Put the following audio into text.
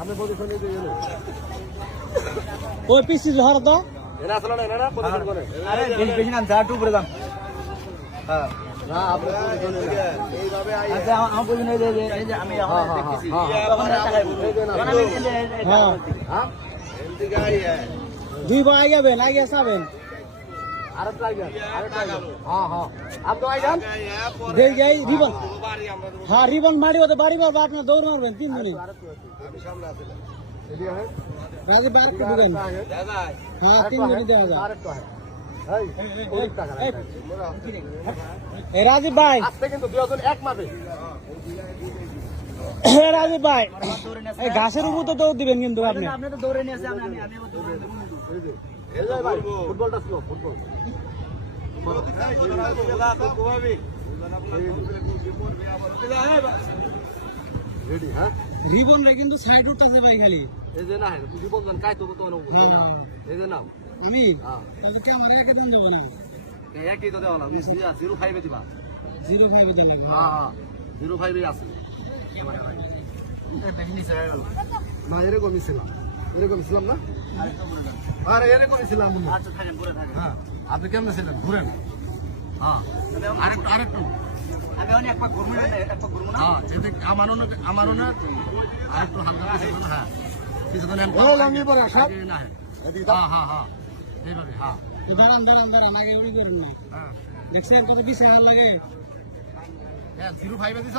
আমি পজিশনে দিয়ে গেল ওই পিসি জহর তো এরা আসলে না এরা পজিশন করে আরে বেশি না যা টু উপরে দাম হ্যাঁ না আপনি পজিশনে এইভাবে আই আচ্ছা আমার পজিশনে এই যে আমি এখন দেখতেছি তখন টাকা হ্যাঁ হ্যাঁ এমতি গাই দুই ভাই যাবেন আগে যাবেন আরে টাইগার हां हां आप तो आई जान दे गई रिबन हां रिबन मारी हो तो बारी बार बात में दौड़ मारবেন 3 मिनट আমি সামনে আছে এদিকে है राजीव बार के दुकान हां 3 मिनट देगा जा আরে তো है এই ওই টাকা ए राजीव भाई আজকে কিন্তু দুজন এক মারবে ए राजीव भाई এই ঘাসের উপর তো দৌড় দিবেন কিন্তু আপনি আপনি তো দৌড়ে নিয়ে আসে আমি আবার দৌড়ে দেব এই যে ভাই ফুটবলটা স্লো ফুটবল রেডি হ্যাঁ রিবন রে কিন্তু সাইড উঠতাছে ভাই খালি এই যে না জীবন জান কাই তো তো এই যে নাম আমি হ্যাঁ তাহলে কি আমার একা দাম যাব না একই তো দেওয়া না 05 এ দিবা 05 এ লাগবে হ্যাঁ হ্যাঁ 05 এ আছে না এরকমই ছিলাম না আরে এরকমই ছিলাম আচ্ছা থাকেন পরে থাকেন হ্যাঁ আপনি কেমন ছিলেন ঘুরেন হ্যাঁ আরেকটু আমি অনেক পাক ঘুরবো না এক পাক ঘুরবো না হ্যাঁ এদিক আমারও না আরেকটু হালকা হ্যাঁ কিছুক্ষণ লঙ্গি পরে সব না হ্যাঁ হ্যাঁ এইভাবে হ্যাঁ দাঁড়ান আগে উনি করেন না হ্যাঁ দেখছেন কত 20,000 লাগে 05 এ দিছ